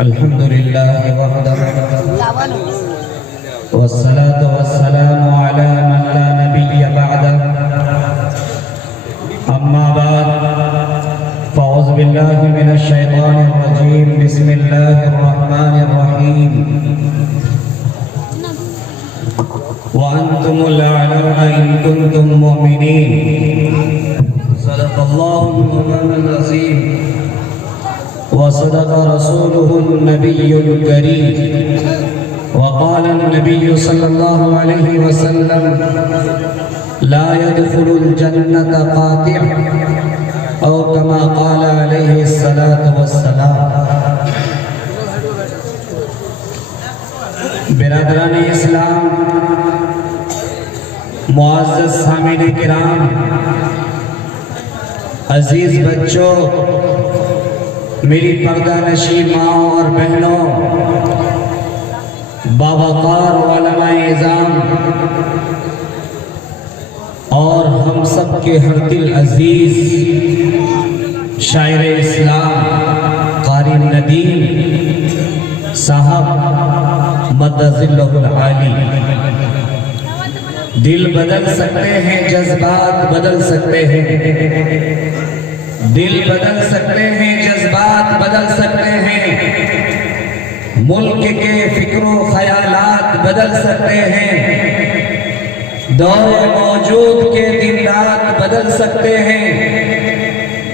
الحمد لله وحده والصلاة والسلام على من لا نبي بعده أما بعد فأعوذ بالله من الشيطان الرجيم بسم الله الرحمن الرحيم وأنتم الأعلون إن كنتم مؤمنين صدق الله مولانا العظيم وصدق رسوله النبي الكريم وقال النبي صلى الله عليه وسلم لا يدخل الجنة قاطع أو كما قال عليه الصلاة والسلام. برادران اسلام، معزز سامعین کرام، عزیز بچوں، میری پردہ نشین ماں اور بہنوں، باوقار علماء اعظام اور ہم سب کے ہر دل عزیز شاعر اسلام قاری ندیم صاحب مدد ذلہ العالی. دل بدل سکتے ہیں، جذبات بدل سکتے ہیں، دل بدل سکتے ہیں، جذبات بدل سکتے ہیں، ملک کے فکر و خیالات بدل سکتے ہیں، دور موجود کے دن رات بدل سکتے ہیں.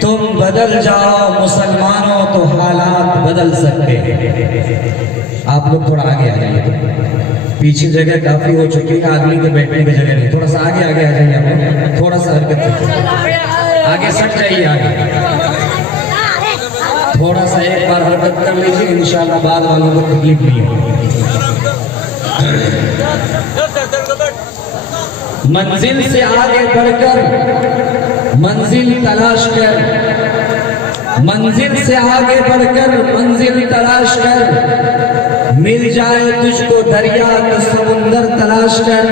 تم بدل جاؤ مسلمانوں تو حالات بدل سکتے ہیں. آپ لوگ تھوڑا آگے آ جائیے، پیچھے جگہ کافی ہو چکی ہے، آدمی کے بیٹھنے کی جگہ نہیں. تھوڑا سا آگے آ جائیے، آپ تھوڑا سا حرکت آگے سٹ جائیے، آگے تھوڑا سا ایک بار حرکت کر لیجیے، انشاءاللہ بعد والوں کو تکلیف نہیں ہوگی. منزل سے آگے بڑھ کر منزل تلاش کر، منزل سے آگے بڑھ کر منزل تلاش کر، مل جائے تجھ کو دریا تو سمندر تلاش کر.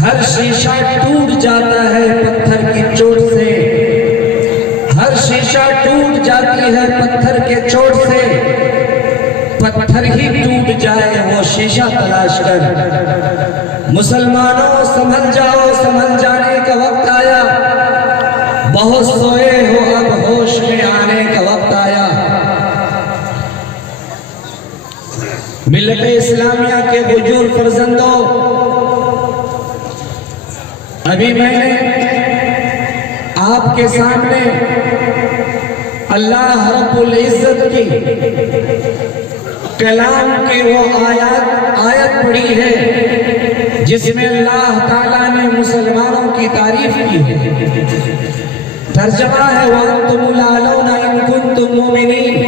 ہر شیشہ ٹوٹ جاتا ہے پتھر کی چوٹ سے، ہر شیشہ ٹوٹ جاتی ہے پتھر کے چوٹ سے، پتھر ہی ٹوٹ جائے وہ شیشہ تلاش کر. مسلمانوں سنبھل جاؤ، سنبھل جانے کا وقت آیا، بہت سوئے ہو اب ہوش میں آنے کا وقت آیا. ملت اسلامیہ کے بزرگ فرزندوں، ابھی میں نے آپ کے سامنے اللہ رب العزت کی کلام کی وہ آیت پڑھی ہے جس میں اللہ تعالیٰ نے مسلمانوں کی تعریف کی ہے. ترجمہ ہے وَأَنْتُمُ الْأَعْلَوْنَ إِن كُنتُم مُؤْمِنِينَ،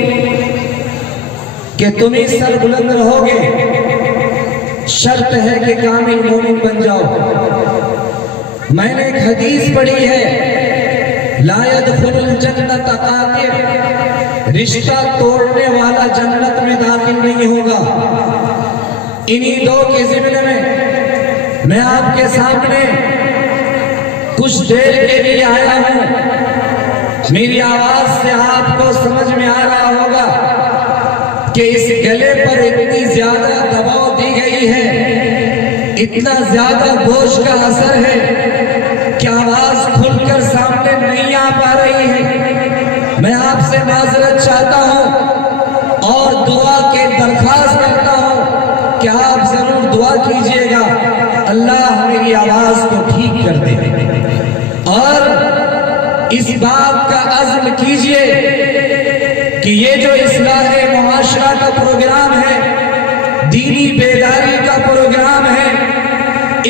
کہ تم ہی سر بلند رہو گے، شرط ہے کہ کامل مومن بن جاؤ. میں نے ایک حدیث پڑھی ہے، لا يدخل الجنت قاطع، رشتہ توڑنے والا جنت میں داخل نہیں ہوگا. انہی دو کے ضمن میں میں آپ کے سامنے کچھ دیر کے لیے آیا ہوں. میری آواز سے آپ کو سمجھ میں آ رہا ہوگا کہ اس گلے پر اتنی زیادہ دباؤ دی گئی ہے، اتنا زیادہ بوجھ کا اثر ہے کہ آواز کھل کر سامنے نہیں آ پا رہی ہے. میں آپ سے معذرت چاہتا ہوں اور دعا کے درخواست کرتا ہوں کہ آپ ضرور دعا کیجئے گا اللہ میری آواز کو ٹھیک کر دے، اور اس بات کا عزم کیجئے کہ یہ جو اصلاح معاشرہ کا پروگرام ہے، دینی بیداری کا پروگرام ہے،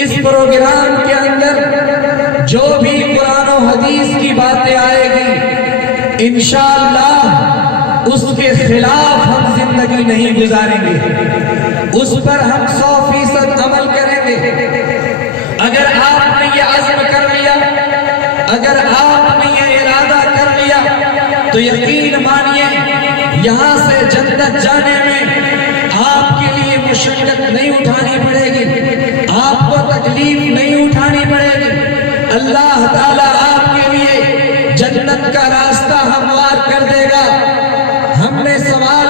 اس پروگرام کے اندر جو بھی قرآن و حدیث کی باتیں آئے گی انشاءاللہ اس کے خلاف ہم زندگی نہیں گزاریں گے، اس پر ہم 100% عمل کریں گے. اگر آپ نے یہ عزم کر لیا، اگر آپ نے یہ ارادہ کر لیا تو یقین مانیے یہاں سے جنت جانے میں آپ کے لیے مشقت نہیں اٹھانی پڑے گی، آپ کو تکلیف نہیں اٹھانی پڑے گی. اللہ تعالیٰ آپ کے لیے جنت کا راستہ ہموار کر دے گا. ہم نے سوال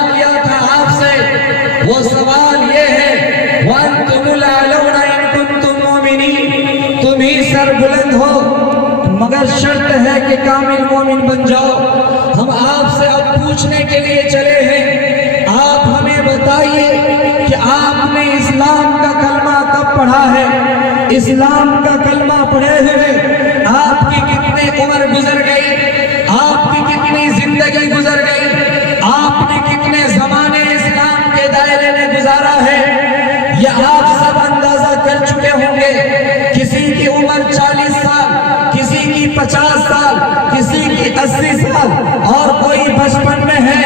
کہ کامل مومن بن جاؤ. ہم آپ سے اب پوچھنے کے لیے چلے ہیں، آپ ہمیں بتائیے کہ آپ نے اسلام کا کلمہ کب پڑھا ہے؟ اسلام کا کلمہ پڑھے ہوئے آپ کی کتنی عمر گزر گئی؟ آپ کی کتنی زندگی گزر گئی؟ آپ نے کتنے زمانے اسلام کے دائرے میں گزارا ہے؟ یہ آپ سب اندازہ کر چکے ہوں گے. کسی کی عمر 40 سال، کسی کی 50 سال، کسی کی 80 سال، اور کوئی بچپن میں ہے.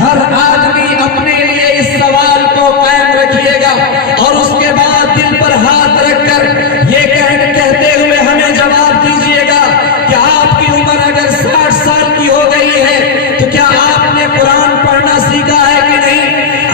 ہر آدمی اپنے لیے اس سوال کو قائم رکھیے گا اور اس کے بعد دل پر ہاتھ رکھ کر یہ کہتے ہوئے ہمیں جواب دیجیے گا کہ آپ کی عمر اگر 60 سال کی ہو گئی ہے تو کیا آپ نے قرآن پڑھنا سیکھا ہے کہ نہیں؟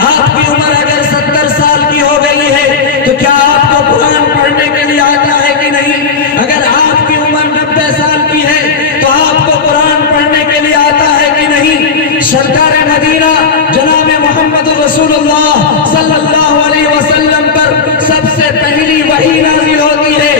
آپ کی عمر اگر 70 سال کی ہو گئی ہے تو کیا آپ کو قرآن پڑھنے کے لیے آتا ہے کہ نہیں؟ اگر آپ کی عمر 90 سال کی ہے تو آپ کو قرآن پڑھنے کے لیے آتا ہے کہ نہیں؟ سرکار مدینہ جناب محمد رسول اللہ صلی اللہ علیہ وسلم پر سب سے پہلی وحی نازل ہوتی ہے.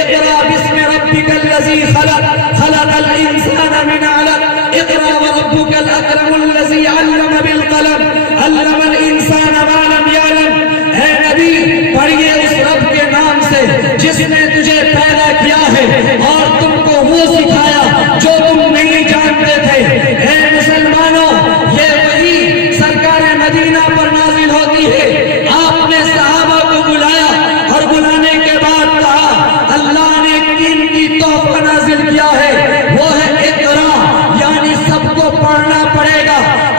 اقرا بسم ربک الذی خلق، خلق الانسان من علق، اقرا وربک الاکرم الذی علم بالقلم، علم الانسان ما لم یعلم. اے نبی پڑھیے اس رب کے نام سے جس نے تجھے پیدا کیا ہے اور تم کو وہ سکھایا جو تم نہیں جانتے تھے. اے مسلمانوں، یہ وحی سرکار مدینہ پر نازل ہوتی ہے. آپ نے صحابہ کو بلایا اور بلانے کے بعد کہا اللہ نے دین کی تحفہ نازل کیا ہے، وہ ہے اقرا، یعنی سب کو پڑھنا پڑے گا.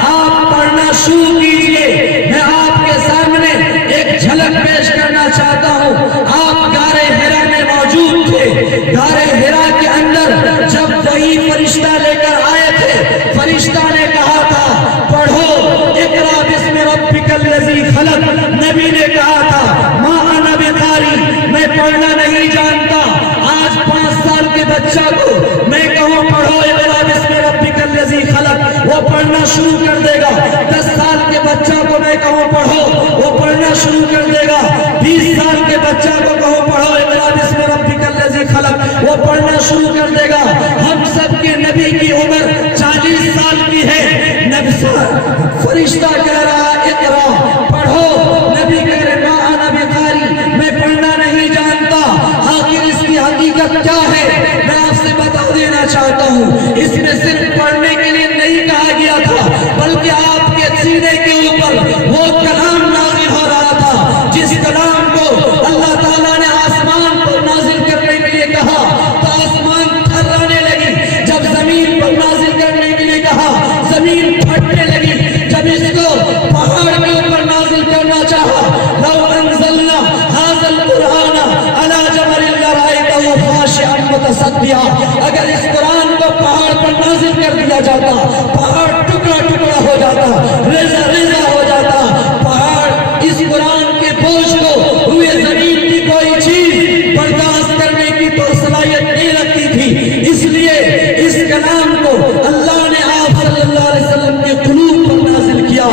آپ پڑھنا شروع کیجئے. میں آپ کے سامنے ایک جھلک پیش کرنا چاہتا ہوں. آپ غار حرا میں موجود تھے. غار حرا کے اندر جب وہی فرشتہ لے کر آئے تھے، فرشتہ نے کہا تھا پڑھو اقرا بسم ربک الذی خلق. نبی نے کہا تھا ما انا بقاری، میں پڑھنا نہیں جانتا. آج 5 سال کے بچہ کو میں کہوں پڑھو اقرا بسم ربک الذی خلق، وہ پڑھنا شروع کر دے گا. 10 سال کے بچہ کو میں کہوں پڑھو، وہ پڑھنا شروع کر دے گا. 20 سال کے بچہ کو کہوں پڑھو اقرا بسم ربک الذی خلق، وہ پڑھنا شروع کر دے گا. ہم سب کے نبی کی عمر 40 سال کی ہے. فرشتہ کہہ رہا اقرا، پڑھو. نبی کہہ رہے ما انا بقاری، میں پڑھنا نہیں جانتا. آخر اس کی حقیقت کیا ہے میں آپ سے بتا دینا چاہتا ہوں. اس میں صرف پڑھنے کے لیے نہیں کہا گیا تھا، بلکہ آپ کے سینے کے اوپر وہ کلام نازل ہو رہا تھا جس کلام کو اللہ تعالیٰ نے آسمان پر نازل کرنے کے لیے کہا تو آسمان تھرانے لگی. جب زمین پر نازل کرنے کے لیے کہا زمین پھٹنے لگی. جب اس کو پہاڑ کے اوپر نازل کرنا چاہا لو انزلنا هذا القرآن على جبل لرأيته خاشعا متصدعا، اگر اس قرآن کو پہاڑ پر نازل کر دیا جاتا پہاڑ ٹکڑا ٹکڑا ہو جاتا، ریزہ ریزہ ہو جاتا. پہاڑ اس قرآن کے بوجھ کو ہوئے زمین کی کوئی چیز برداشت کرنے کی تو صلاحیت نہیں رکھتی تھی. اس لیے اس کلام کو اللہ نے آپ صلی اللہ علیہ وسلم کے قلوب پر نازل کیا.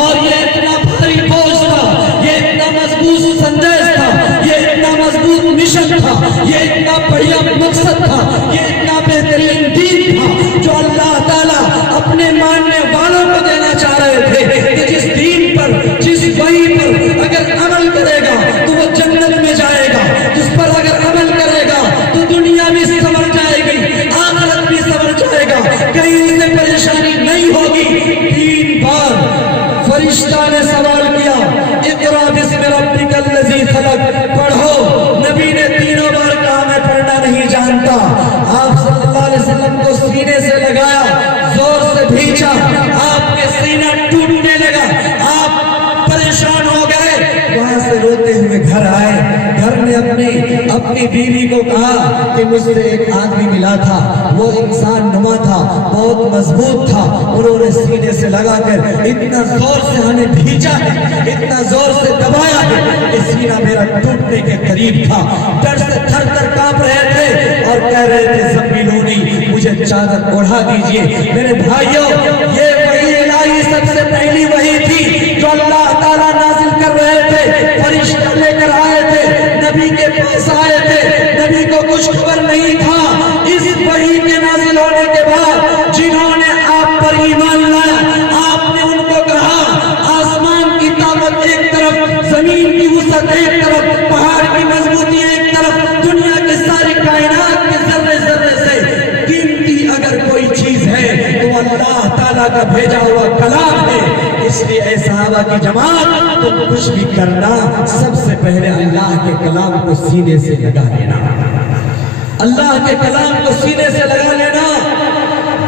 اور یہ اتنا بھاری بوجھ تھا، یہ اتنا مضبوط سندیش تھا، یہ اتنا مضبوط مشن تھا، یہ اتنا بڑھیا مقصد تھا، یہ اتنا بہترین دین تھا جو اللہ تعالیٰ اپنے ماننے والوں کو دینا چاہ رہے تھے کہ جس دین پر، جس وحی پر اگر عمل کرے گا تو وہ جنت میں جائے گا. جس پر اگر عمل کرے گا تو دنیا بھی سنور جائے گی، آخرت بھی سنور جائے گا، کہیں سے پریشانی نہیں ہوگی. 3 بار فرشتہ نے سوال کیا اقرا بسم ربک الذی خلق، پڑھو. نبی نے 3 بار کہا میں پڑھنا نہیں جانتا. آپ صلی اللہ علیہ وسلم کو سینے سے لگایا، زور سے بھینچا، آپ کے سینہ ٹوٹنے لگا، آپ پریشان ہو گئے. وہاں سے روتے ہوئے گھر آئے. گھر نے اپنی بیوی کو کہا کہ مجھ سے ایک آدمی ملا تھا، وہ انسان نما تھا، بہت مضبوط تھا. انہوں نے سینے سے لگا کر اتنا زور سے ہمیں بھینچا ہے، اتنا زور سے دبایا ہے کہ سینہ میرا ٹوٹنے کے قریب تھا. ڈر سے تھر تھر کانپ رہے تھے اور کہہ رہے تھے زمینونی، مجھے چادر اوڑھا دیجئے. میرے بھائیوں، یہ وحی الہی سب سے پہلی وحی تھی جو اللہ تعالیٰ نازل کر رہے تھے. فرشتہ لے کر آئے تھے، نبی کے پاس آئے تھے. نبی کو کچھ خبر نہیں تھا اس وحی کے نازل ہونے اللہ تعالیٰ کا بھیجا ہوا کلام ہے، اس لیے اے صحابہ کی جماعت تم کچھ بھی کرنا سب سے پہلے اللہ کے کلام کو سینے سے لگا لینا، اللہ کے کلام کو سینے سے لگا لینا۔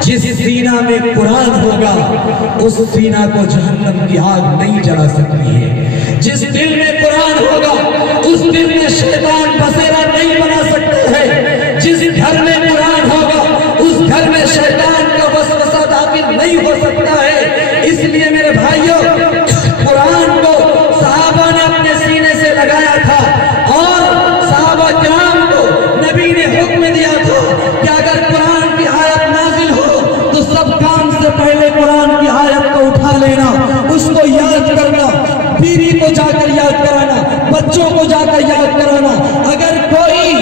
جس سینہ میں قرآن ہوگا اس سینہ کو جہنم کی آگ نہیں جلا سکتی ہے، جس دل میں قرآن ہوگا اس دل میں شیطان بسیرا نہیں بنا سکتا ہے، جس گھر میں قرآن ہوگا اس گھر میں شیطان کا وسوسہ داخل نہیں ہو سکتا ہے۔ اس لیے میرے بھائیوں، قرآن کو صحابہ نے اپنے سینے سے لگایا تھا، اور صحابہ کرام کو نبی نے حکم دیا تھا کہ اگر قرآن کی آیت نازل ہو تو سب کام سے پہلے قرآن کی آیت کو اٹھا لینا، اس کو یاد کرنا، بیوی کو جا کر یاد کرانا، بچوں کو جا کر یاد کرانا۔ اگر کوئی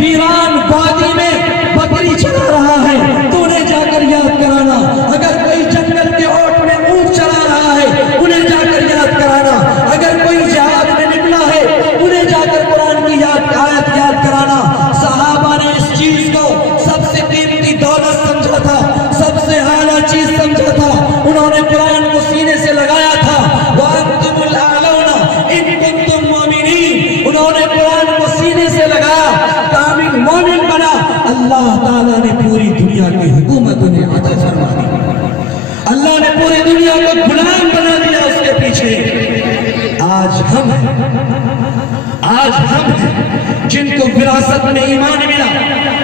ویران وادی میں بکری چلا رہا ہے تو انہیں جا کر یاد کرانا، اگر کوئی جنگل کے اوٹ میں اونٹ چلا رہا ہے انہیں جا کر یاد کرانا، اگر کوئی جہاد میں نکلا ہے انہیں جا کر قرآن کی آیت یاد کرانا۔ صحابہ نے اس چیز کو سب سے قیمتی دولت سمجھا تھا، سب سے اعلیٰ چیز سمجھا تھا، انہوں نے قرآن کو سینے سے لگایا تھا۔ وَأَنْتُمُ الْأَعْلَوْنَ إِن كُنتُم مُؤْمِنِينَ، انہوں نے قرآن کو سینے سے لگایا، کامل مومن بنا۔ اللہ تعالیٰ نے پوری دنیا کی حکومت انہیں عطا فرما دی، اللہ نے پوری دنیا کو غلام بنا دیا اس کے پیچھے۔ آج ہم ہیں جن کو وراثت میں ایمان ملا،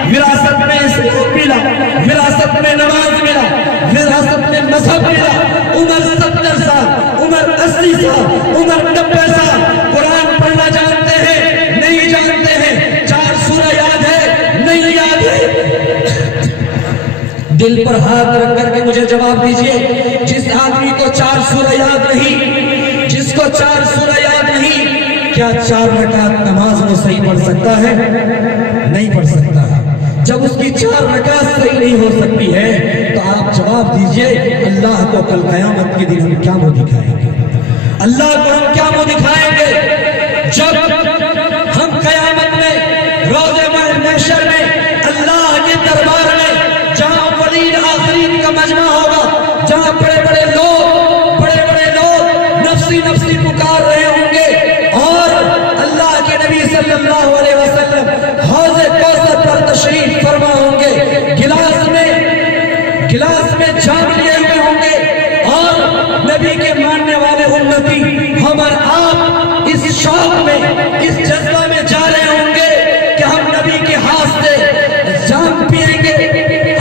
وراثت میں اسلام ملا، وراثت میں نماز ملا، وراثت میں مذہب ملا۔ عمر 70 سال، عمر 80 سال، عمر 90 سال، قرآن پڑھنا جانتے ہیں نہیں جانتے ہیں، 4 سورہ یاد ہے نہیں یاد ہے۔ دل پر ہاتھ رکھ کر کے مجھے جواب دیجئے، جس آدمی کو 4 سورہ یاد نہیں، جس کو 4 سورہ یاد نہیں، کیا 4 رکعت نماز میں صحیح پڑھ سکتا ہے؟ نہیں پڑھ سکتا ہے۔ جب اس کی 4 رکعت صحیح نہیں ہو سکتی ہے تو آپ جواب دیجئے اللہ کو کل قیامت کے دن ہم کیا منہ دکھائیں گے؟ اللہ کو ہم کیا منہ دکھائیں گے جب ہم قیامت میں روز محشر میں اللہ کے دربار میں جہاں ولین آخرین کا مجمع ہوگا، جہاں بڑے بڑے لوگ نفسی نفسی پکار رہے ہوں گے، اور اللہ کے نبی صلی اللہ علیہ وسلم حوض کوثر پر تشریف فرما ہوں گے، گلاس میں جام لیے ہوئے ہوں گے، اور نبی کے ماننے والے امتی ہم اور آپ اس شوق میں، اس جذبہ میں جا رہے ہوں گے کہ ہم نبی کے ہاتھ سے جام پیئیں گے،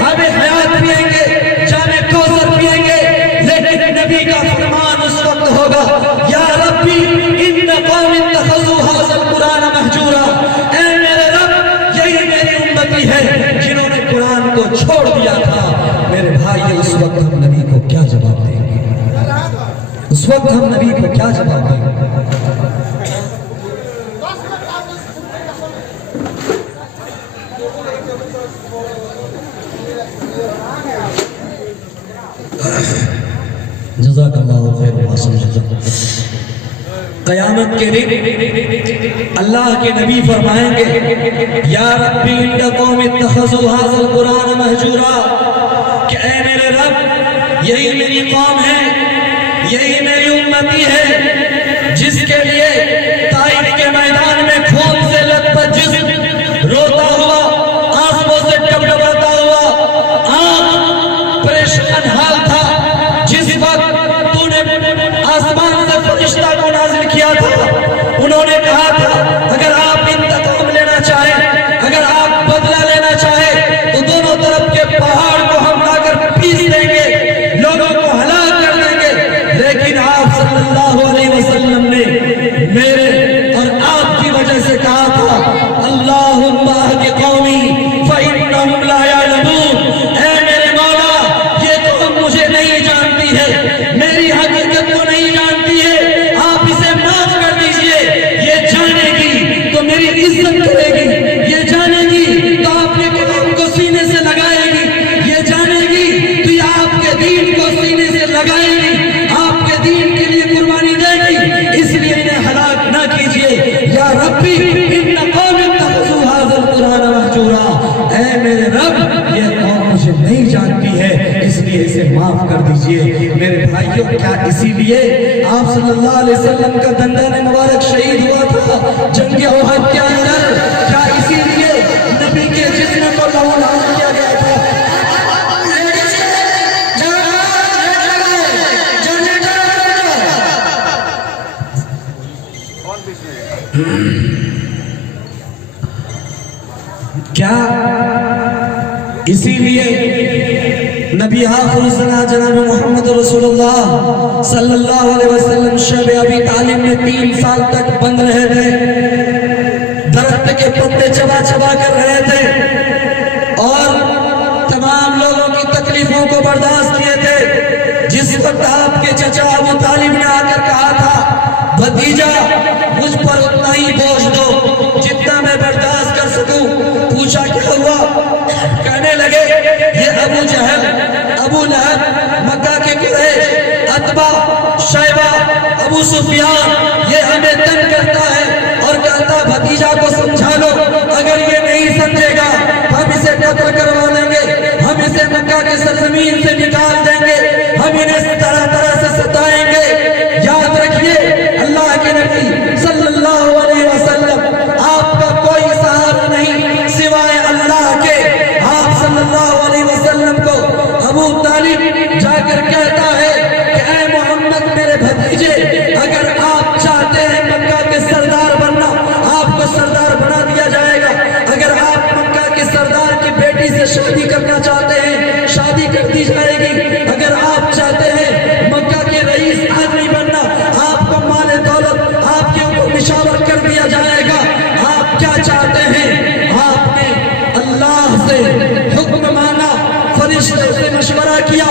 آب حیات پیئیں گے، جام کوثر پیئیں گے، لیکن نبی کا فرمان اس وقت ہوگا، یا ربی ان قوم اتخذوا هذا القرآن مہجورا، اے میرے رب یہی میری امتی ہے جنہوں نے قرآن کو چھوڑ دیا تھا۔ میرے بھائی، اس وقت ہم نبی کو کیا جواب دیں گے؟ اس وقت ہم نبی کو کیا جواب دیں گے؟ جزاک اللہ خیر وحسن جزاک۔ قیامت کے دن اللہ کے نبی فرمائیں گے، یا ربی ان قوم اتخذوا هذا القرآن مہجورا، کہ اے میرے رب یہی میری قوم ہے، یہی میری امتی ہے جس کے لیے طائف کے میدان میں خون سے لت پت جسم روتا ہوا، آنسوں سے ٹپٹپاتا ہوا، آنکھ پریشان حال تھا، جس وقت تو نے آسمان سے فرشتہ کو نازل کیا تھا، انہوں نے کہا تھا اگر آپ انتقام لینا چاہیں، اگر آپ بدلہ لینا چاہیں تو دونوں طرف کے پہاڑ کو ہم لا کر پیس دیں گے، لوگوں کو ہلاک کر دیں گے، لیکن آپ صلی اللہ علیہ وسلم نے میرے اور آپ کی وجہ سے کہا تھا اللہم اہد قومی فإنہم لا یعلمون، اے میرے مولا یہ قوم مجھے نہیں جانتی ہے، میری حقیقت کو نہیں جانتی ہے، آپ اسے معاف کر دیجئے، یہ جان مجھے معاف کر دیجئے۔ میرے بھائیوں، کیا اسی لیے آپ صلی اللہ علیہ وسلم کا دندان مبارک شہید ہوا تھا جنگ احد کے اندر؟ کیا اسی لیے نبی کے جسم کو لہو لہان کیا گیا تھا؟ کیا اسی لیے نبی آخر الزمان جناب محمد رسول اللہ صلی اللہ علیہ وسلم شب ابی طالب میں 3 سال تک بند رہے تھے، درخت کے پتے چبا چبا کر رہے تھے اور تمام لوگوں کی تکلیفوں کو برداشت کیے تھے؟ جس وقت آپ کے چچا ابو طالب نے آ کر کہا تھا بھتیجا مجھ پر اتنا ہی بوجھ دو جتنا میں برداشت کر سکوں، پوچھا کیا ہوا؟ کہنے لگے یہ ابو جہل، ابو لہب، مکہ کے قریش، عتبہ، شیبہ، ابو سفیان یہ ہمیں تنگ کرتا ہے اور کہتا بھتیجا کو سمجھا لو، اگر یہ نہیں سمجھے گا ہم اسے قتل کروا دیں گے، ہم اسے مکہ کے سرزمین سے نکال دیں گے، ہم انہیں طرح طرح سے ستائیں گے۔ یاد رکھیے اللہ کے نبی صلی اللہ علیہ وسلم آپ کا کوئی سہارا نہیں سوائے اللہ کے۔ آپ صلی اللہ علیہ وسلم کو ابو طالب جا کر کہتا ہے کہ اے محمد میرے بھتیجے، اگر آپ چاہتے ہیں مکہ کے سردار بننا آپ کو سردار بنا دیا جائے گا، اگر آپ مکہ کے سردار کی بیٹی سے شادی کرنا چاہتے ہیں شادی کر دی جائے گی، اگر آپ چاہتے ہیں مکہ کے رئیس آدمی بننا آپ کو مال دولت آپ کے اوپر نشاور کر دیا جائے گا، آپ کیا چاہتے ہیں؟ آپ نے اللہ سے حکم مانا، فرشتے سے مشورہ کیا،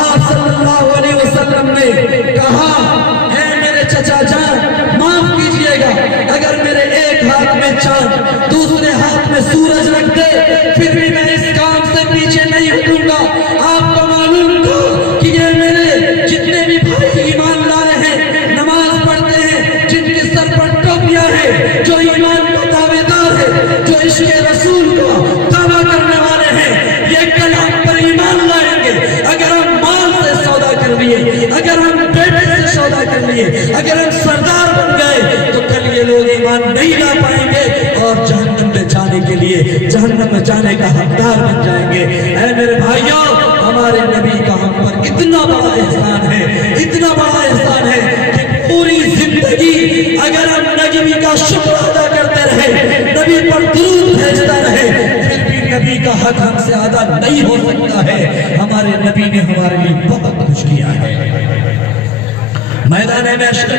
آپ صلی اللہ علیہ وسلم نے کہا اے میرے چچا جان معاف کیجئے گا، اگر میرے ایک ہاتھ میں چاند دوسرے ہاتھ میں سورج رکھ دے پھر بھی میں اس کام سے پیچھے نہیں ہٹوں گا۔ آپ کو معلوم تھا کہ یہ میرے جتنے بھی بھائی ایمان لائے ہیں، نماز پڑھتے ہیں، جن کے سر پر ٹوپیاں ہیں، جو ایمان کا دعوے دار ہے، جو عشق رسول کا دعویٰ کرنے والے ہیں، یہ کل ہم پر ایمان لائیں گے۔ اگر ہم مال سے سودا کر لیے، اگر ہم بیٹے سے سودا کر لیے، اگر ہم سردار بن گئے تو کل یہ لوگ ایمان نہیں لا پائیں گے اور جہنم میں جانے کے لیے جہنم میں جانے کا حقدار بن جائیں گے۔ اے میرے بھائیوں، ہمارے نبی کا ہم پر اتنا بڑا احسان ہے، اتنا بڑا احسان ہے کہ پوری زندگی اگر ہم نبی کا شکر ادا کرتے رہے، نبی پر درود بھیجتا رہے، پھر بھی نبی کا حق ہم سے ادا نہیں ہو سکتا ہے۔ ہمارے نبی نے ہمارے لیے بہت کچھ کیا ہے۔ میدان محشر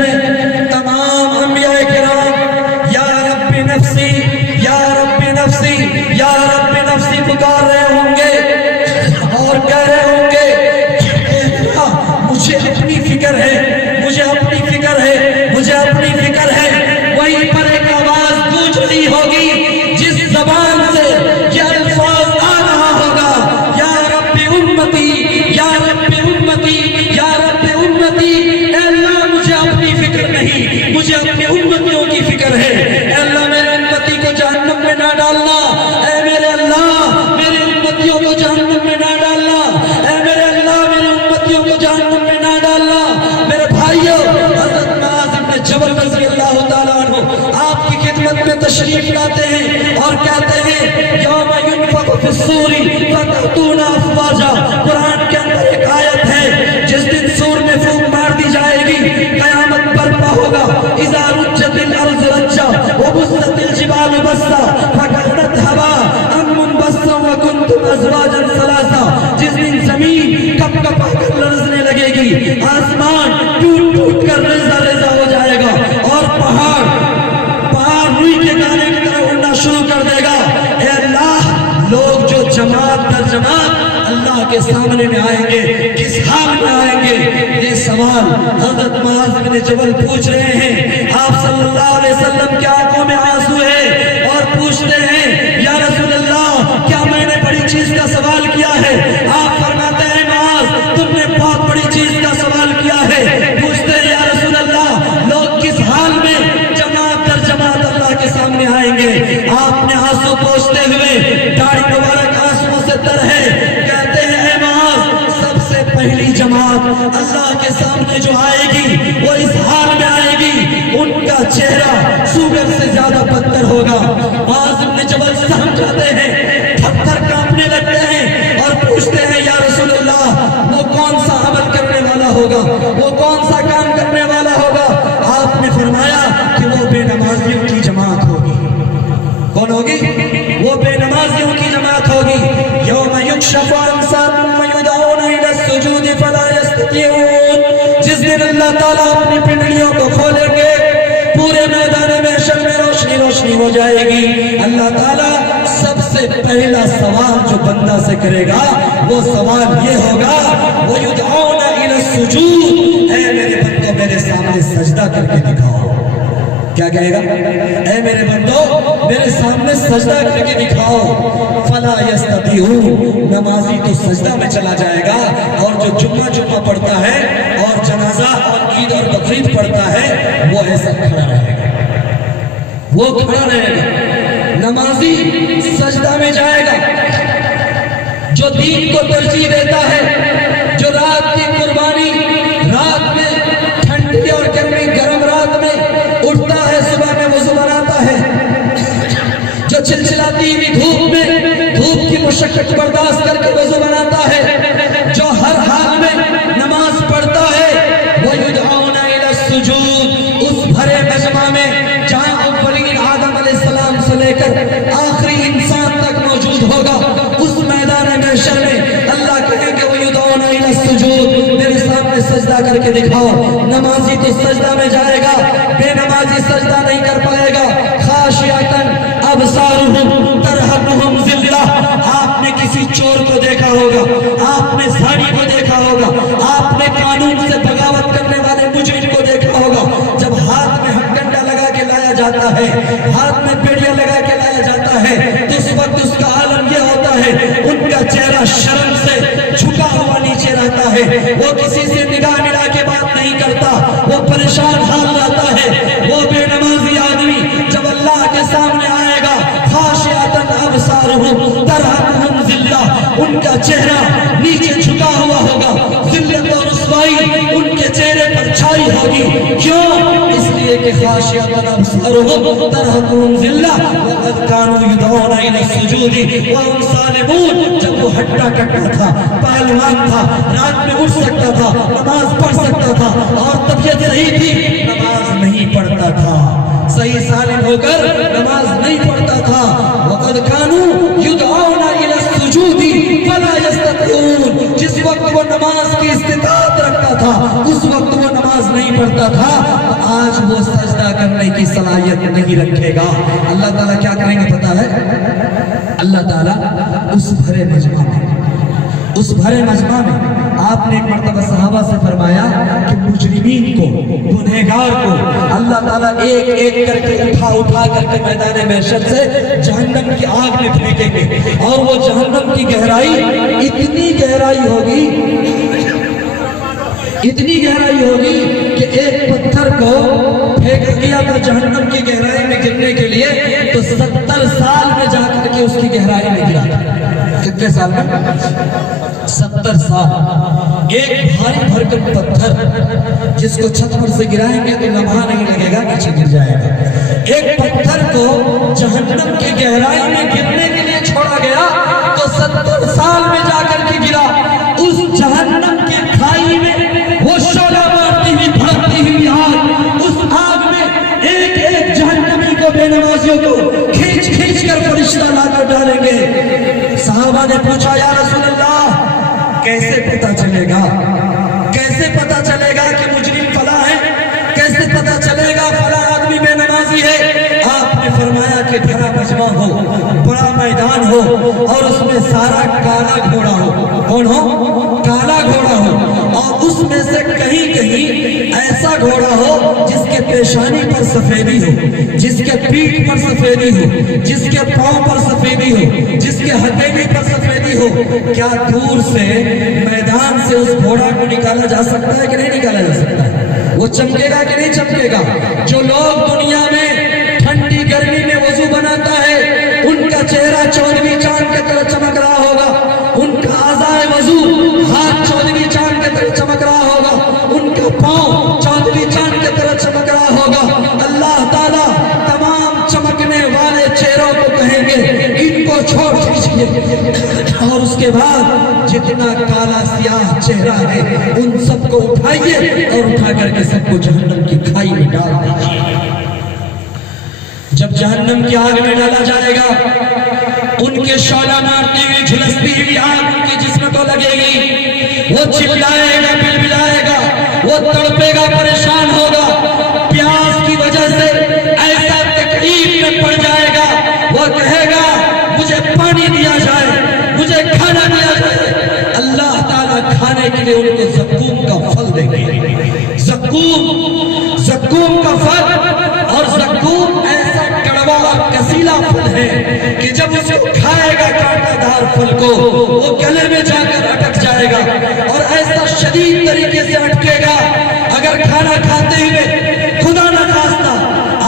میں تمام انبیاء کرام یا رب نفسی یا رب نفسی یا رب نفسی پکار رہے ہوں گے اور کہہ رہے ہوں گے مجھے اپنی فکر ہے، مجھے اپنی فکر ہے، مجھے اپنی فکر ہے۔ وہیں پر ایک آواز گونج رہی ہوگی جس زبان سے یہ الفاظ آ رہا ہوگا، یا رب امتی یا رب امتی یا رب امتی۔ اے اللہ مجھے اپنی فکر نہیں، مجھے اپنی امتیوں کی فکر ہے۔ اے اللہ میرے امتی کو جہنم میں نہ ڈالنا، اے میرے اللہ میرے امتیوں کو جہنم میں نہ ڈالنا، اے میرے اللہ میرے امتیوں کو جہنم میں نہ ڈالنا۔ میرے بھائیوں، حضرت معاذ بن جبل رضی اللہ تعالیٰ عنہ آپ کی خدمت میں تشریف لاتے ہیں اور کہتے ہیں یوم ینفخ فی الصور فتأتون افواجا۔ قرآن کے اندر ایک آیت ہے جس دن سور میں پھونک مار دی جائے گی، قیامت برپا ہوگا۔ اذا رجت الارض رجا وبست الجبال بسا فكانت هباء منبثا وكنتم ازواجا ثلاثا۔ جس دن زمین کپ کپا کر لرزنے لگے گی، آسمان ٹوٹ ٹوٹ کر ریزہ ریزہ ہو جائے گا اور پہاڑ روئی کے دانے کی طرح اڑنا شروع کر دے گا۔ اے اللہ، لوگ جو جماعت در جماعت اللہ کے سامنے میں آئیں گے کس حال میں آئیں گے؟ یہ سوال حضرت معاذ بن جبل پوچھ رہے ہیں۔ آپ صلی اللہ علیہ وسلم کی آنکھوں میں آنسو ہے اور پوچھتے ہیں یا رسول اللہ کیا میں نے بڑی چیز کا سوال کیا ہے؟ آپ فرماتے ہیں معاذ تم نے بہت بڑی چیز کا سوال کیا ہے۔ پوچھتے ہیں یا رسول اللہ لوگ کس حال میں جماعت در جماعت اللہ کے سامنے آئیں گے؟ آپ نے آنسو پوچھتے ہوئے داڑھی مبارک آنسو سے تر ہے اللہ کے سامنے جو آئے گی وہ اس حال میں آئے گی، ان کا چہرہ سوگر سے زیادہ بدتر ہوگا۔ معاذ بن جبل صاحب جاتے ہیں، تھر تھر کانپنے لگتے ہیں اور پوچھتے ہیں یا رسول اللہ وہ کون سا عمل کرنے والا ہوگا، وہ کون سا کام کرنے والا ہوگا؟ آپ نے فرمایا کہ وہ بے نمازیوں کی جماعت ہوگی۔ کون ہوگی؟ وہ بے نمازیوں کی جماعت ہوگی۔ یوم یکشف عن ساق ویدعون الی السجود فلا یستطیعون، جس دن اللہ تعالیٰ اپنی پنڈلیوں کو کھولیں گے، پورے میدان محشر میں روشنی روشنی ہو جائے گی۔ اللہ تعالیٰ سب سے پہلا سوال جو بندہ سے کرے گا وہ سوال یہ ہوگا وَيُدْعَوْنَ إِلَى السُّجُودِ، اے میرے بندو میرے سامنے سجدہ کر کے دکھاؤ۔ کیا کہے گا؟ اے میرے بندو میرے سامنے سجدہ کر کے دکھاؤ۔ فَلَا يَسْتَطِيعُونَ، نمازی تو سجدہ میں چلا جائے گا، اور جو جمعہ پڑھتا ہے اور جنازہ اور عید اور بقرعید پڑھتا ہے وہ ایسا کھڑا رہے گا، وہ کھڑا رہے گا۔ نمازی سجدہ میں جائے گا، جو دین کو ترجیح دیتا ہے، جو رات کی قربانی، رات میں ٹھنڈی اور گرم رات میں اٹھتا ہے، صبح میں وضو بناتا ہے، جو چلچلاتی ہوئی دھوپ کی مشقت برداشت کر کے وضو بناتا ہے، جو ہر حال میں نماز پڑھتا ہے، وَيُدْعَوْنَ إِلَى السُّجُودِ، اس بھرے مجمع میں جہاں اولین آدم علیہ السلام سے لے کر آخری انسان تک موجود ہوگا، اس میدان محشر میں اللہ کہیں گے وَيُدْعَوْنَ إِلَى السُّجُودِ، میرے سامنے سجدہ کر کے دکھاؤ۔ نمازی تو سجدہ میں جائے گا، بے نمازی سجدہ نہیں کر پائے گا۔ خاشعۃ ابصارہم ترہقہم ذلہ، آپ نے کسی چور کو دیکھا ہوگا، آپ نے زانی کو دیکھا ہوگا، آپ نے قانون سے بغاوت کرنے والے مجرم کو دیکھا ہوگا، جب ہاتھ میں ہتھ کنڈا لگا کے لایا جاتا ہے، ہاتھ میں بیڑیا لگا کے لایا جاتا ہے، تو اس وقت اس کا عالم یہ ہوتا ہے ان کا چہرہ شرم سے جھکا ہوا نیچے رہتا ہے، وہ کسی سے نگاہ ملا کے بات نہیں کرتا، وہ پریشان حال رہتا ہے۔ وہ بے نمازی آدمی جب اللہ کے سامنے آئے گا، خاشعۃ ابصارہم ترہقہم ذلہ، ان کا چہرہ نیچے جھکا ہوا ہوگا، ذلت اور رسوائی ان کے چہرے پر چھائی ہوگی۔ کیوں؟ اس لیے کہ خاشعۃ ابصارہم ترہقہم ذلہ وقد كانوا يدعون الى السجود وهم سالمون، جب وہ ہٹا کٹا تھا، پہلوان تھا، رات میں اٹھ سکتا تھا، نماز پڑھ سکتا تھا، اور طبیعت صحیح تھی، نماز نہیں پڑھتا تھا، صحیح سالم ہو کر نماز نہیں پڑھتا تھا۔ وقد كانوا يدعون الى السجود فلا يستطيعون، جس وقت وہ نماز کی استطاعت رکھتا تھا اس وقت وہ نماز نہیں پڑھتا تھا، آج وہ سجدہ کرنے کی صلاحیت نہیں رکھے گا۔ اللہ تعالیٰ کیا کریں گے پتا ہے؟ اللہ تعالیٰ اس بھرے مجمع میں آپ نے ایک مرتبہ صحابہ سے فرمایا کہ مجرمین کو، گنہگار کو اللہ تعالیٰ ایک ایک کر کے اٹھا کر کے میدان محشر سے جہنم کی آگ میں پھینکیں گے، اور وہ جہنم کی گہرائی اتنی گہرائی ہوگی کہ ایک پتھر کو پھینک دیا تھا جہنم کی گہرائی میں گرنے کے لیے تو 70 سال میں جا کر کے اس کی گہرائی میں گرا تھا۔ کتنے سال میں؟ 70 سال۔ ایک بھاری بھرکم پتھر جس کو چھت پر سے گرائیں گے تو لمحہ نہیں لگے گا، نیچے گر جائے گا۔ ایک پتھر کو جہنم کی گہرائی میں گرنے کے لیے چھوڑا گیا تو 70 سال میں جا کر کے گرا۔ اس جہنم کی کھائی میں وہ شعلہ مارتی ہوئی بھڑکتی ہوئی آگ، اس آگ میں ایک ایک جہنمی کو، بے نمازیوں کو کھینچ کر فرشتہ لا کر ڈالیں گے۔ صحابہ نے پوچھا یا رسول اللہ کیسے پتہ چلے گا کہ مجرم فلاں ہے، کیسے پتہ چلے گا فلاں آدمی بے نمازی ہے؟ آپ نے فرمایا کہ بھرا مجمع ہو، بڑا میدان ہو، اور اس میں سارا کالا گھوڑا ہو۔ کون ہو؟ کالا گھوڑا ہو، اور اس میں سے کہیں کہیں ایسا گھوڑا ہو جس کے پیشانی پر سفیدی ہو، جس کے پیٹھ پر سفیدی ہو، جس کے پاؤں پر سفیدی ہو، جس کے ہتھیلی پر سفیدی ہو۔ کیا دور سے میدان سے اس گھوڑا کو نکالا جا سکتا ہے کہ نہیں نکالا جا سکتا ہے؟ وہ چمکے گا کہ نہیں چمکے گا؟ جو لوگ دنیا میں ٹھنڈی گرمی میں وضو بناتا ہے ان کا چہرہ 14ویں چاند کی طرح چمک رہا ہوگا، ان کا اعضائے وضو ہاتھ 14ویں چاند کی طرح چمک رہا ہوگا، ان کا پاؤں چاندنی چاند کی طرح چمک رہا ہوگا۔ اللہ تعالیٰ تمام چمکنے والے چہروں کو کہیں گے ان کو چھوڑ دیجیے، اور اس کے بعد جتنا کالا سیاہ چہرہ ہے ان سب کو اٹھائیے اور اٹھا کر کے سب کو جہنم کی کھائی میں ڈال دیجیے۔ جب جہنم کی آگ میں ڈالا جائے گا، ان کے شعلہ مارتی ہوئی جھلستی ہوئی آگ ان کے جسم کو لگے گی، وہ چلائے گا، بلبلائے گا، وہ تڑپے گا، پریشان ہوگا، پیاس کی وجہ سے ایسا تکلیف میں پڑ جائے گا، وہ کہے گا مجھے پانی دیا جائے، مجھے کھانا دیا جائے۔ اللہ تعالیٰ کھانے کے لیے ان کو زقوم کا پھل دیں گے، زقوم کا پھل، اور زقوم ایسا کڑوا اور کسیلا پھل ہے کہ جب اس کو کھائے گا کانٹا دار پھل کو، وہ گلے میں جا کر اٹک جائے گا، اور ایسا شدید طریقے سے اٹکے گا، اگر کھانا کھاتے ہوئے خدا نہ خواستہ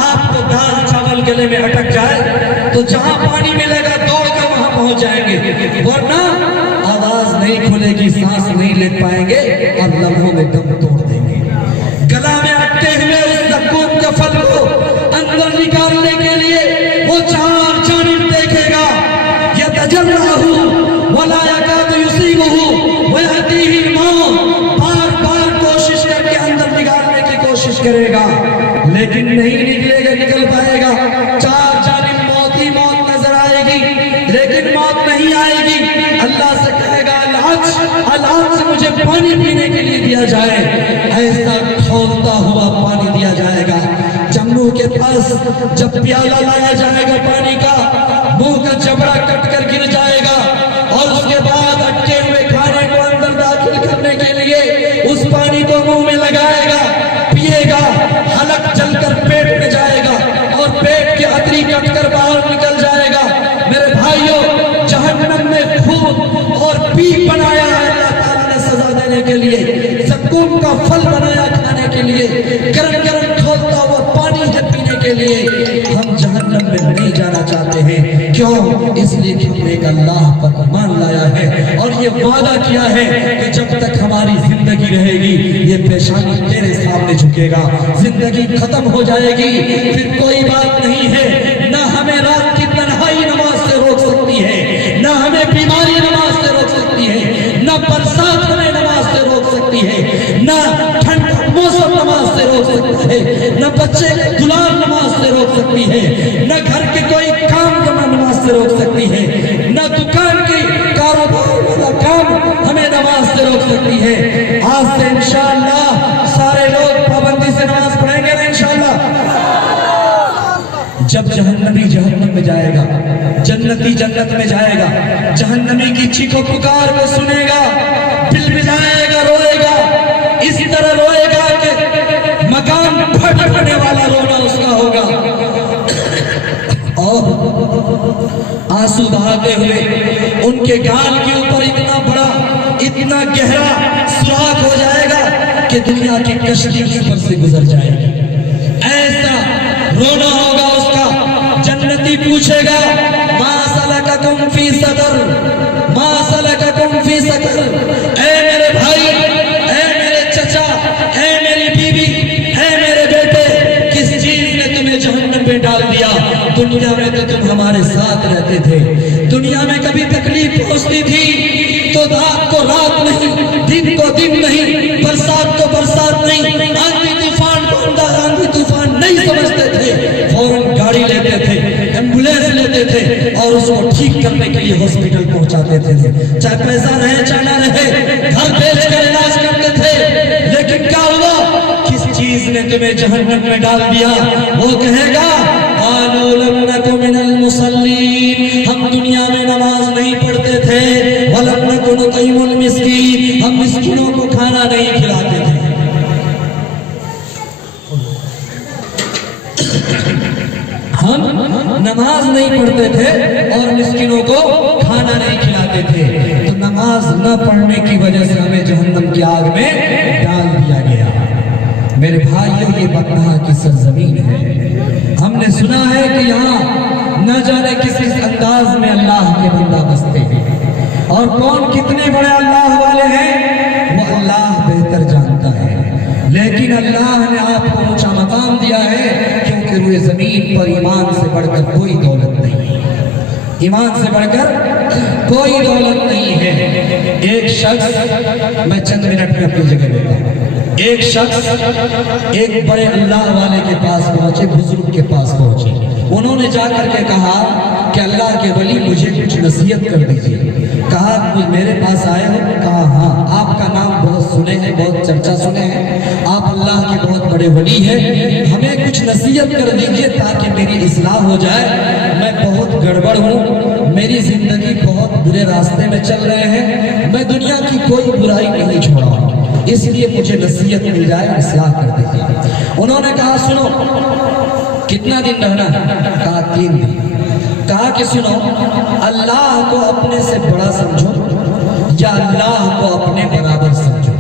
آپ کو دال چاول گلے میں اٹک جائے تو جہاں پانی ملے گا دوڑ کر وہاں پہنچ جائیں گے، ورنہ آواز نہیں کھلے گی، سانس نہیں لے پائیں گے اور لمحوں میں دم توڑ دیں گے۔ گلا میں اٹکے ہوئے اس زقوم کے پھل کو اندر نکالنے کے لیے وہ چار جانب دیکھے گا، یتجرعہ ولا یکاد یصیبہ ویأتیہ الموت، بار بار کوشش کر کے اندر نکالنے کی کوشش کرے گا لیکن نہیں نکلے گا، نکل پائے گا، چار جانب موت ہی موت نظر آئے گی لیکن موت نہیں آئے گی۔ اللہ سے کہے گا العطش سے مجھے پانی پینے کے لیے دیا جائے، ایسا کھولتا ہوا پانی دیا جائے گا۔ جموں کے پاس جب پیالہ لایا جائے گا پانی کا، منہ کا جبڑا کٹ کر گر جائے گا، اور اس کے بعد اٹکے ہوئے کھانے کو اندر داخل کرنے کے لیے اس پانی کو منہ میں لگائے گا، پیے گا، حلق جل کر پیٹ میں جائے گا اور پیٹ کی اتری کٹ کر باہر نکل جائے گا۔ میرے بھائیوں، جہنم میں خون اور پیپ بنایا ہے اللہ تعالیٰ نے سزا دینے کے لیے، زقوم کا پھل بنایا کھانے کے لیے، گرم گرم کھولتا ہوا پانی ہے پینے کے لیے۔ ہم جہنم میں نہیں جانا چاہتے ہیں، کیوں؟ اس لیے کہ ہم ایک اللہ پر ایمان لایا ہے اور یہ وعدہ کیا ہے کہ جب تک ہماری زندگی رہے گی یہ پیشانی تیرے سامنے جھکے گا، زندگی ختم ہو جائے گی پھر کوئی بات نہیں ہے، نہ ہمیں رات کی تنہائی نماز سے روک سکتی ہے، نہ ہمیں بیماری نماز سے روک سکتی ہے، نہ برسات ہمیں نماز سے روک سکتی ہے، نہ ٹھنڈ کا موسم نماز سے روک سکتا ہے، نہ بچے دلال نماز سے روک سکتی ہے، نہ گھر کے کوئی کام کرنا نماز سے روک سکتی ہے، نہ دکان کی کاروبار والا کام ہمیں نماز سے روک سکتی ہے۔ آج سے انشاءاللہ سارے لوگ پابندی سے نماز پڑھیں گے نا انشاءاللہ۔ جب جہنمی جہنم میں جائے گا، جنتی جنت میں جائے گا، جہنمی کی چیخ و پکار کو سنے گا، بلبلائے گا، روئے گا، اس طرح روئے گا کہ مکان پھٹنے والا رونا اس کا ہوگا، اور آنسو بہاتے ہوئے ان کے گال کے اوپر اتنا بڑا، اتنا گہرا سوراخ ہو جائے گا کہ دنیا کی کشتی اس پر سے گزر جائے گی، ایسا رونا ہوگا اس کا۔ جنتی پوچھے گا ما سلککم فی سقر، ما سلککم فی سقر، اے میرے بھائی، اے میرے چچا، اے میری بیوی، اے میرے بیٹے، کس چیز نے تمہیں جہنم میں ڈال دیا؟ دنیا میں تو تم ہمارے ساتھ رہتے تھے، دنیا میں کبھی تکلیف پہنچتی تھی تو رات کو رات نہیں، دن کو دن نہیں، برسات کو برسات نہیں، آندھی طوفان کو آندھی طوفان نہیں سمجھتے تھے، فوراً گاڑی لیتے تھے، ایمبولینس لیتے تھے اور اس کو ٹھیک کرنے کے لیے ہاسپٹل پہنچاتے تھے، چاہے پیسہ رہے چاہے نہ رہے، گھر بیچ کر علاج کرتے تھے۔ لیکن کیا ہوا؟ کس چیز نے تمہیں جہنم میں ڈال دیا؟ وہ کہے گا قالوا لم نک من المصلین، ہم دنیا میں نماز نہیں پڑھتے تھے، ولم نک نطعم المسکین، ہم مسکینوں کو کھانا نہیں کھلاتے تھے۔ ہم نماز نہیں پڑھتے تھے اور مسکینوں کو کھانا نہیں کھلاتے تھے، تو نماز نہ پڑھنے کی وجہ سے ہمیں جہنم کی آگ میں ڈال دیا گیا۔ میرے بھائیوں، یہ بقا کی سرزمین ہے، ہم نے سنا ہے کہ یہاں نہ جانے کس انداز میں اللہ کے بندہ بستے ہیں، اور کون کتنے بڑے اللہ والے ہیں، وہ اللہ ایمان سے بڑھ کر کوئی دولت نہیں ہے۔ ایک شخص، میں چند منٹ میں اپنی جگہ لیتا ہوں، ایک شخص ایک بڑے اللہ والے کے پاس پہنچے، بزرگ کے پاس پہنچے، انہوں نے جا کر کے کہا کہ اللہ کے ولی مجھے کچھ نصیحت کر دیجیے۔ کہا میرے پاس آئے ہو؟ کہا ہاں، آپ کا نام بہت سنے ہیں، بہت چرچا سنے ہیں، آپ اللہ کے بہت بڑے ولی ہیں، ہمیں کچھ نصیحت کر دیجیے تاکہ میری اصلاح ہو جائے، میں بہت گڑبڑ ہوں، میری زندگی بہت برے راستے میں چل رہے ہیں، میں دنیا کی کوئی برائی نہیں چھوڑا ہوں، اس لیے مجھے نصیحت مل جائے، اصلاح کر دیجیے۔ انہوں نے کہا سنو، کتنا دن رہنا ہے؟ کہا 3 دن۔ کہا کہ سنو، اللہ کو اپنے سے بڑا سمجھو یا اللہ کو اپنے برابر سمجھو۔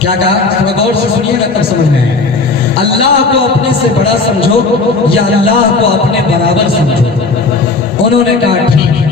کیا کہا؟ تھوڑا غور سے سنیے گا تب سمجھ میں آئے۔ اللہ کو اپنے سے بڑا سمجھو یا اللہ کو اپنے برابر سمجھو۔ انہوں نے کہا ٹھیک۔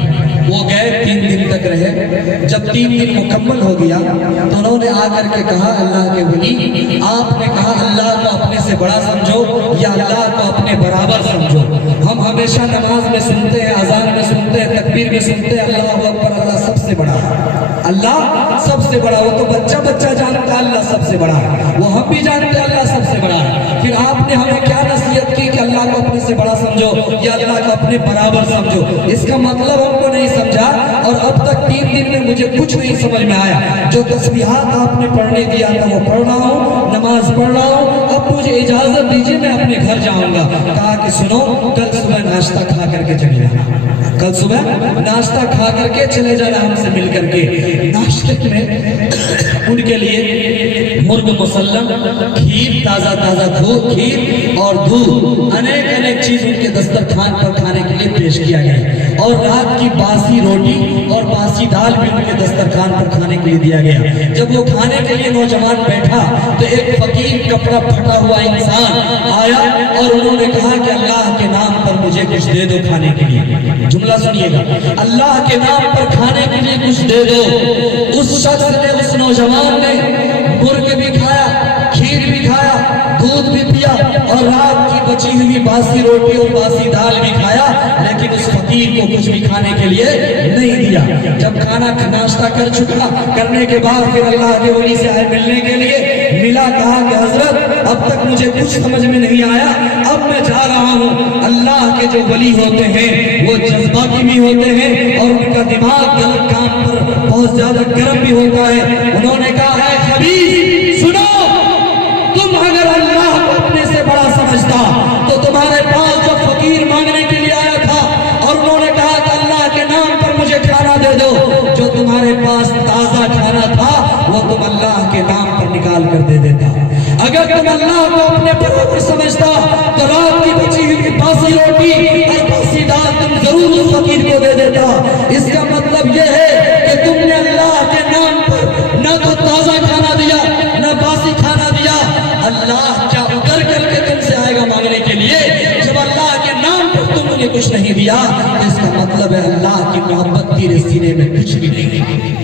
وہ گئے، 3 دن تک رہے۔ جب 3 دن مکمل ہو گیا تو انہوں نے آ کر کے کہا اللہ کے ولی، آپ نے کہا اللہ کو اپنے سے بڑا سمجھو یا اللہ کو اپنے برابر سمجھو۔ ہم ہمیشہ نماز میں سنتے ہیں، اذان میں سنتے ہیں، تکبیر میں سنتے ہیں اللہ اکبر، اللہ سب سے بڑا ہے، اللہ سب سے بڑا۔ وہ تو بچہ بچہ جانتا ہے اللہ سب سے بڑا ہے، وہ ہم بھی جانتے ہیں اللہ سب سے بڑا ہے۔ پھر آپ نے ہمیں کیا نصیحت کی کہ اللہ کو اپنے سے بڑا سمجھو یا اللہ کو اپنے برابر سمجھو؟ اس کا مطلب ہم کو نہیں سمجھا، اور اب تک 3 دن میں مجھے کچھ نہیں سمجھ میں آیا۔ جو تسبیحات آپ نے پڑھنے دیا تھا وہ پڑھ رہا ہوں، نماز پڑھ رہا ہوں، اب مجھے اجازت دیجیے میں اپنے گھر جاؤں گا۔ کہا کہ سنو، کل صبح ناشتہ کھا کر کے چلے جانا، کل صبح ناشتہ کھا کر کے چلے جانا ہم سے مل کر کے۔ ناشتے میں ان کے لیے مرغ مسلم، کھیر، تازہ کھیر اور دودھ، انیک چیز ان کے دسترخوان پر کھانے کے لیے پیش کیا گیا، اور رات کی باسی روٹی اور باسی دال بھی ان کے دسترخوان پر کھانے کے لیے دیا گیا۔ جب وہ کھانے کے لیے نوجوان بیٹھا تو ایک فقیر کپڑا پھٹا ہوا انسان آیا اور انہوں نے کہا کہ اللہ کے نام پر مجھے کچھ دے دو کھانے کے لیے۔ جملہ سنیے گا، اللہ کے نام پر کھانے کے لیے کچھ دے دو۔ اس شخص نے، اس نوجوان نے مرغ بھی کھایا، کھیر بھی کھایا، دودھ بھی پیا اور رات کی بچی ہوئی باسی روٹی اور باسی دال بھی کھایا، لیکن اس فقیر کو کچھ بھی کھانے کے لیے نہیں دیا۔ جب کھانا ناشتہ کر چکا، کرنے کے بعد پھر اللہ کے ولی سے آئے ملنے کے لیے، ملا، کہا کہ حضرت اب تک مجھے کچھ سمجھ میں نہیں آیا، اب میں جا رہا ہوں۔ اللہ کے جو ولی ہوتے ہیں وہ جذباتی بھی ہوتے ہیں اور ان کا دماغ غلط کام پر بہت زیادہ گرم بھی ہوتا ہے۔ انہوں نے کہا ہے خبیث، سنو، تم اگر اللہ کو اپنے سے بڑا سمجھتا تو تمہارے پاس جو فقیر مانگنے کے لیے آیا تھا اور انہوں نے کہا کہ اللہ کے نام پر مجھے کھانا دے دو، جو تمہارے پاس تازہ کھانا تھا وہ تم اللہ کے نام پر نکال کر دے دیتا۔ اگر تم اللہ کو اپنے برابر سمجھتا تو رات کی بچی ہوئی باسی روٹی اور باسی دال تم ضرور اس فقیر کو دے دیتا۔ اس کا مطلب یہ ہے کہ تم نے اللہ کے نام پر نہ تو تازہ کھانا دیا نہ باسی کھانا دیا۔ اللہ کیا اتر کر کے تم سے آئے گا مانگنے کے لیے؟ جب اللہ کے نام پر تم نے کچھ نہیں دیا تو اس کا مطلب ہے اللہ کی محبت تیرے سینے میں کچھ بھی نہیں ہے،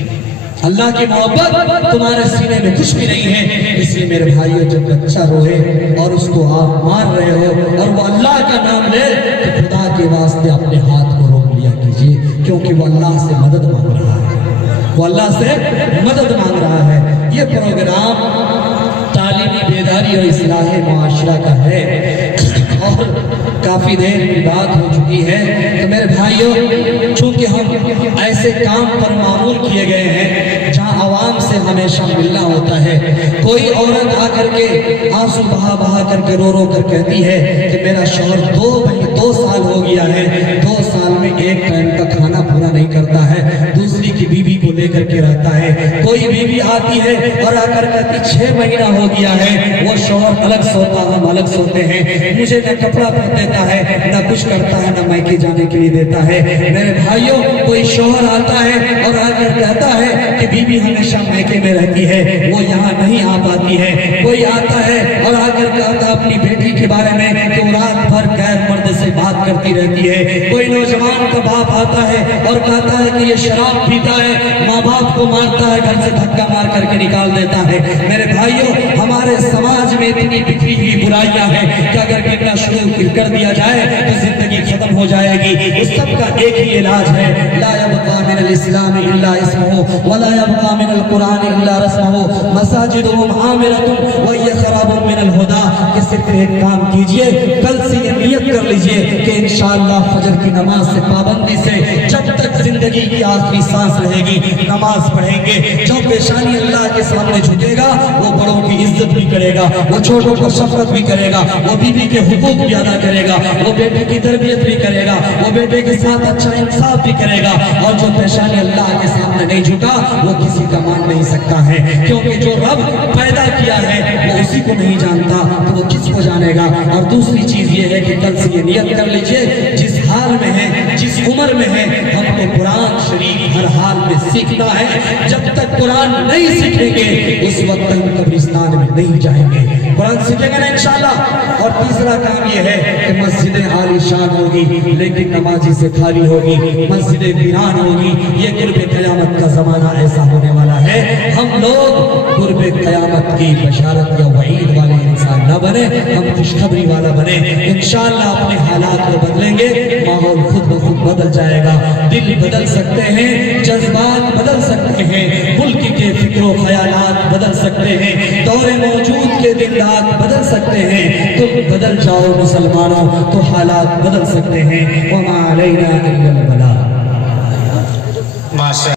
اللہ کی محبت تمہارے سینے میں کچھ بھی نہیں ہے۔ اس لیے میرے بھائیو، جب بچہ روئے اور اس کو آپ مان رہے ہو اور وہ اللہ کا نام لے تو خدا کے واسطے اپنے ہاتھ کو روک لیا کیجیے، کیونکہ وہ اللہ سے مدد مانگ رہا ہے، وہ اللہ سے مدد مانگ رہا ہے۔ یہ پروگرام تعلیمی بیداری اور اصلاح معاشرہ کا ہے اور کافی دیر کی بات ہو چکی ہے، تو میرے بھائیوں، چونکہ ہم ایسے کام پر معمول کیے گئے ہیں جہاں عوام سے ہمیشہ ملنا ہوتا ہے۔ کوئی عورت آ کر کے آنسو بہا بہا کر کے رو رو کر کہتی ہے کہ میرا شوہر 2 سال ہو گیا ہے، 2 سال میں ایک ٹائم کا کھانا پورا نہیں کرتا ہے، دوسری کی بیوی کو لے کر کے رہتا ہے۔ کوئی بیوی آتی ہے اور آ کر کہتی 6 مہینہ ہو گیا ہے، وہ شوہر الگ سوتا، ہم الگ سوتے ہیں، مجھے نہ کپڑا پہن دیتا ہے، نہ کچھ کرتا ہے، نہ میکے جانے کے لیے دیتا ہے۔ میرے بھائیوں، کوئی شوہر آتا ہے اور آ کر کہتا ہے کہ بیوی ہمیشہ میکے میں رہتی ہے، وہ یہاں نہیں آ پاتی ہے۔ کوئی آتا ہے اور آ کر کہتا اپنی بیٹی کے بارے میں کہ وہ رات بھر غیر مرد سے بات کرتی رہتی ہے۔ کوئی نوجوان کا باپ آتا ہے اور اور کہتا ہے کہ یہ شراب پیتا ہے، ماں باپ کو مارتا ہے، گھر سے دھکا مار کر کے نکال دیتا ہے۔ میرے بھائیوں، ہمارے سماج میں اتنی بکھری ہوئی برائیاں ہیں کہ اگر گرنا شروع کر دیا جائے تو زندگی ختم ہو جائے گی۔ اس سب کا ایک ہی علاج ہے، لا يبقى من الاسلام الا اسمه ولا يبقى من القرآن الا رسمه مساجدهم عامرة وهي خراب من الهدى۔ کہ صرف ایک کام کیجئے، کل سے یہ نیت کر لیجئے کہ انشاءاللہ فجر کی نماز سے پابندی سے جب تک زندگی کی آخری سانس رہے گی نماز پڑھیں گے۔ جو پیشانی اللہ کے سامنے جھکے گا وہ بڑوں کی عزت بھی کرے گا، وہ چھوٹوں کو شفقت بھی کرے گا، وہ بیوی کے حقوق بھی ادا کرے گا، وہ بیٹے کی تربیت بھی کرے گا، وہ بیٹے کے ساتھ اچھا انصاف بھی کرے گا۔ اور جو پیشانی اللہ کے سامنے نہیں جھکا وہ کسی کا مان نہیں سکتا ہے، کیونکہ جو رب پیدا کیا ہے وہ اسی کو نہیں جانتا تو وہ کس کو جانے گا۔ اور دوسری چیز یہ ہے کہ کل سے یہ نیت کر لیجئے، جس حال میں ہے، جس عمر میں ہے، ہم کو قرآن شریف ہر حال میں سیکھنا ہے۔ جب تک قرآن نہیں سیکھیں گے اس وقت ہم قبرستان میں نہیں جائیں گے۔ قرآن سیکھیں گے نا انشاءاللہ۔ اور تیسرا کام یہ ہے کہ مسجدیں عالی شان ہوگی لیکن نمازی سے خالی ہوگی، مسجدیں ویران ہوگی۔ یہ قرب قیامت کا زمانہ ایسا ہونے والا ہے، ہم لوگ قرب قیامت کی بشارت یا وعید والے انسان نہ بنے، ہم خوشخبری والا بنے۔ انشاءاللہ اپنے حالات کو بدلیں گے، ماحول خود بخود بدل جائے گا، دل بدل سکتے ہیں، جذبات بدل سکتے ہیں، ملک کے فکر و خیالات بدل سکتے ہیں، دور موجود کے دلات بدل سکتے ہیں۔ تم بدل جاؤ مسلمانوں تو حالات بدل سکتے ہیں۔ وما علینا الا البلاغ۔